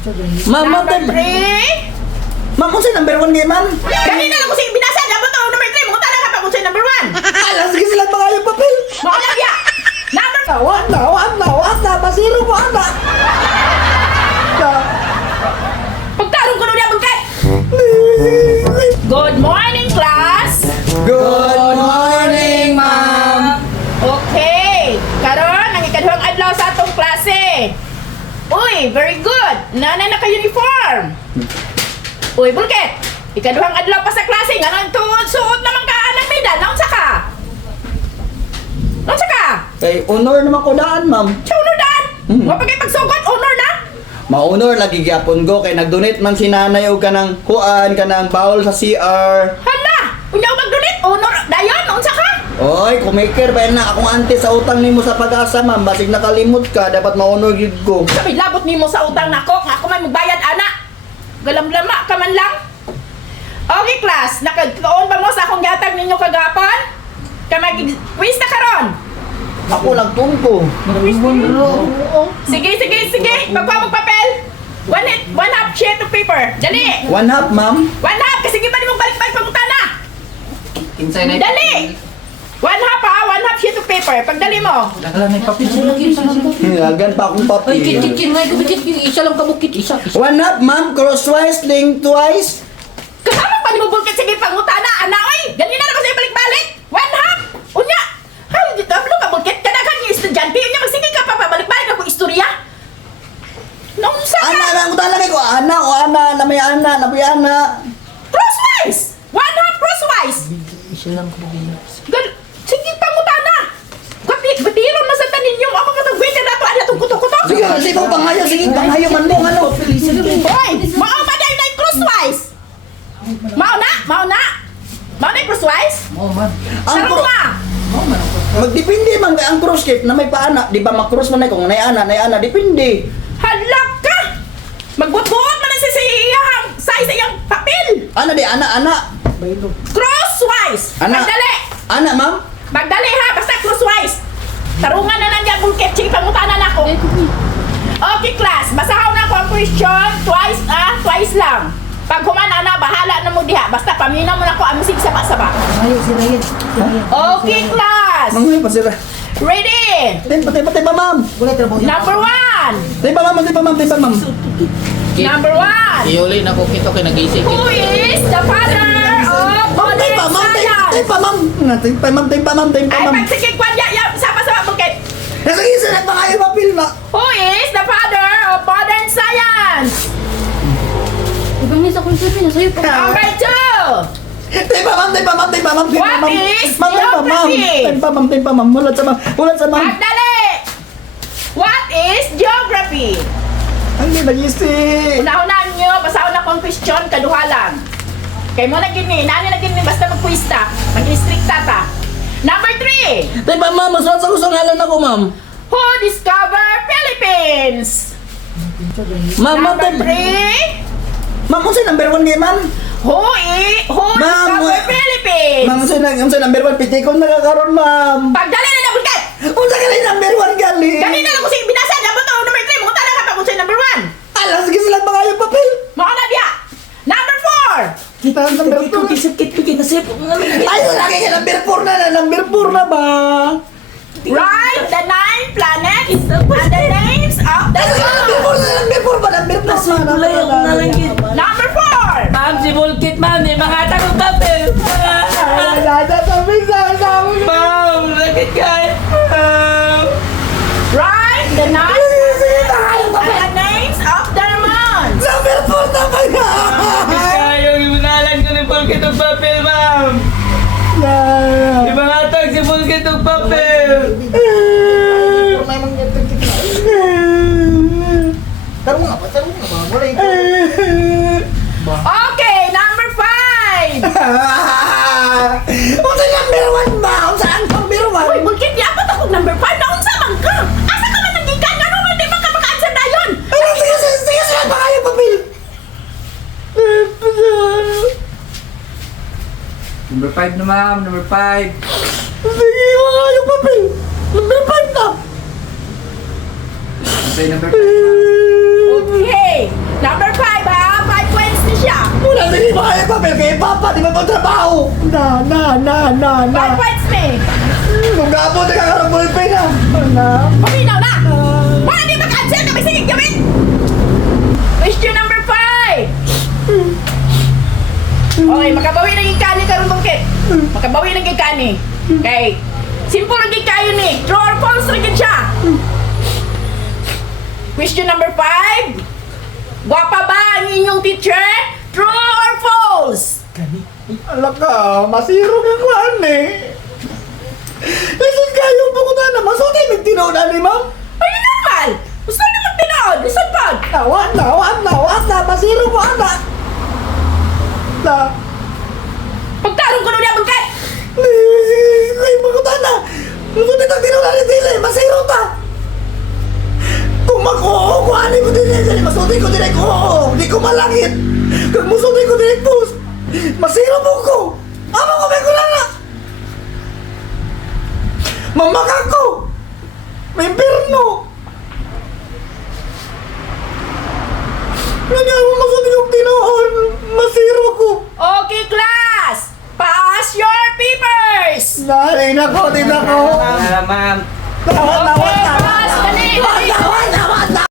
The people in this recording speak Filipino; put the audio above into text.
Ma'am, Number 3. Ma'am, kung sa'yo number 1 ngayon, ma'am? Kanina lang ko siya binasa. Dapat to, number 3. Mga tala ka pa kung siya number 1. Alam, sige sila mga yung papel. Makalab ya. Number 4. Wag na, pasiro mo, ana. Pagtarong ko na bangkay. Good morning, class. Good morning, ma'am. Okay. Karon ang ikaduhang adlaw sa atong klase. Uy, very good. Nanay naka-uniform. Uy, Bulket. Ikaduhang adlaw pa sa klase. Nga nang suot naman ka anang medal. Naunsa ka? Naunsa ka? Kay honor naman ko daan, ma'am. Sa unor daan. Wapag kayo pagsugot, honor na. Ma-honor lagi gyapon ko kay nag-donate man si nanay og kanang kuan kanang bowl sa CR. Hala! Unyaw mag-donate. Honor. Dayon, naunsa ka? Oy, kumaker ba na akong ante sa utang nimo sa pag-asa, ma'am. Basig nakalimot ka, dapat ma-honor gyud ko. Sabi, labot nimo sa utang nako. Nga ako may magbayad, ana. Galamlama ka man lang. Okay, class. Nakagkaon ba mo sa akong gatag ninyo kagapon? Mag-quiz na karon. Ako lang tungko. Sige. Magkuha mong papel. One half sheet of paper. Dali. 1 half, ma'am. One half. Kasi di ba di mong balik-balik pagutana? Dali. One half ha. One half sheet of paper. Pagdali mo. Lagan pa akong papel. Isa lang kabukit, isa. 1 half, ma'am. Crosswise, lengthwise. Kasama pa ni mo bulkit. Sige, pangutana. Ana, oy. Ganyan na ako sa'yo balik-balik. One half. Unya. Hay, dito. Ablo ka bulkit. Kadaghan yung estudyante. Unya, magsige ka pa. Balik-balik ako istorya. Naunsa ka. Ana lang ko talaga ko. Ana o ana, namay ana, namay ana. Crosswise. One half crosswise. Isa lang kabukit. Sige, pangutana. Batiron na sa tanin yung ako katagwede na ito. Ano itong kutok-kutok? Sige, sige ko pangayo, sige pangayo man mo ano. Hoy, mao ba dahil na yung crosswise? Mao na yung crosswise? Oo, man. Ang Sarap pro- na. Magdepende man kay ang cross kit na may paana, di ba makross man ay kung nay ana, depende. Halak ka. Magbuot-buot man na sa iyang size iyang papel. Ana di ana. Crosswise. Ana. Magdali. Ana, ma'am. Magdali ha, basta crosswise. Tarungan na lang dyan, bulkit. Sige, pangutanan ako. Okay, class. Basahaw na ako ang question. Twice lang. Pag humana na, bahala na mo diha. Basta paminaw mo na ako ang musig saba-saba. Okay, class. Mangoy pa sila. Ready? Tempa, ma'am. Number 1. Tempa, ma'am. Number 1. Iuli na ko kito kay nag-isip. Who is the father of modern science? Tempa, ma'am. Ay, pagsikig kwan ya, saba-saba bulkit. Sige, sila pangayo mapil na. Who is the father of modern science? Ibang isa kong sabi na sa'yo pa. Number 2. Tempa, ma'am. What is geography? Tempa, ma'am. Mulat sa ma'am. Magdali! What is geography? Hindi nag-isip. Una-unahan nyo, basaon na kong question, kaduhalan. Kay mo na gini, nani na gini, basta mag-quiz ta. Mag-strict ta. Number 3. Tempa, ma'am. Masulat sa kusang halan ako, ma'am. Who discovered Philippines? Number 3. Ma'am, kung sa'yo number 1 ngayon, ma'am? Who Ma'am, discovered Philippines? Ma'am, kung sa'yo number 1, piti ko nakakaroon, ma'am. Pagdali na na bulkat! Kung sa'yo ka number 1 gali. Kanina lang ko siya binasa, dapat to, number 3, mga tala ka pa kung siya number 1. Alam, sige sila mga yung papel. Makalab ya! Number 4. Kita ang number 2. Ay, wala kayo number 4 na ba? Write the 9 planets and the names of the moon. Number 4 ba? Number 4. Ma'am, si Bulkit, ma'am. Di mga takong papel. Ma'am, lakit ka. Write the 9 planets and the names of the moon. Number 4 na ba nga? Kayo, ibunalan ko ni Bulkit ang papel, ma'am. Di mga tag si Bulkit ang papel. Tarong nga ba? Wala yung Okay, number 5. Kung saan number 1 ba? Kung saan number 1? Uy, bulkit niya pa ako number 5 na unsa man ka. Asa ka man nagikan nga naman di man ka maka-answer dayon. Sige sila pa kayo papel. Number 5 na, ma'am. Number 5. Sige mga yung papel. Number 5 na. Say number 5, ma'am. Okay. kay Papa, di ba mo trabaho? What bites me? Kung gabon, nagkakaroon mo yung pena. Paminaw na! Wala di mag-answer ka, may sigig gawin! Question number 5. Okay, makabawi na yung kani karong bangkit. Makabawi na yung kani. Okay. Simple na yung kayo ni. True or false na yun siya. Question number 5. Gwapa ba ang inyong teacher? True or false? Alam ka, masiro ka kuhan eh. Lisod kayo po ko na, masulti nagtinood ni ma'am. Ay, normal! Gusto na magtinood! Lisod pag! Wag na, masiro mo anak. Na, Pagtarong ko na niya bangkit! ay magutan na. Lisod nito tinood ni Dile, masiro ta. Kung mag-oo, kuhanin mo din masulti ko direct oo. Di ko malangit. Kung musulti ko direct post, masiro mo ko. Amo ko may kulala. Mamakak ko! May impirno! Nangyari mo masunod yung tinoon! Masiro ko! Okay, class! Pass your papers! Ay, nako, din ako! Ma'am. Nawat na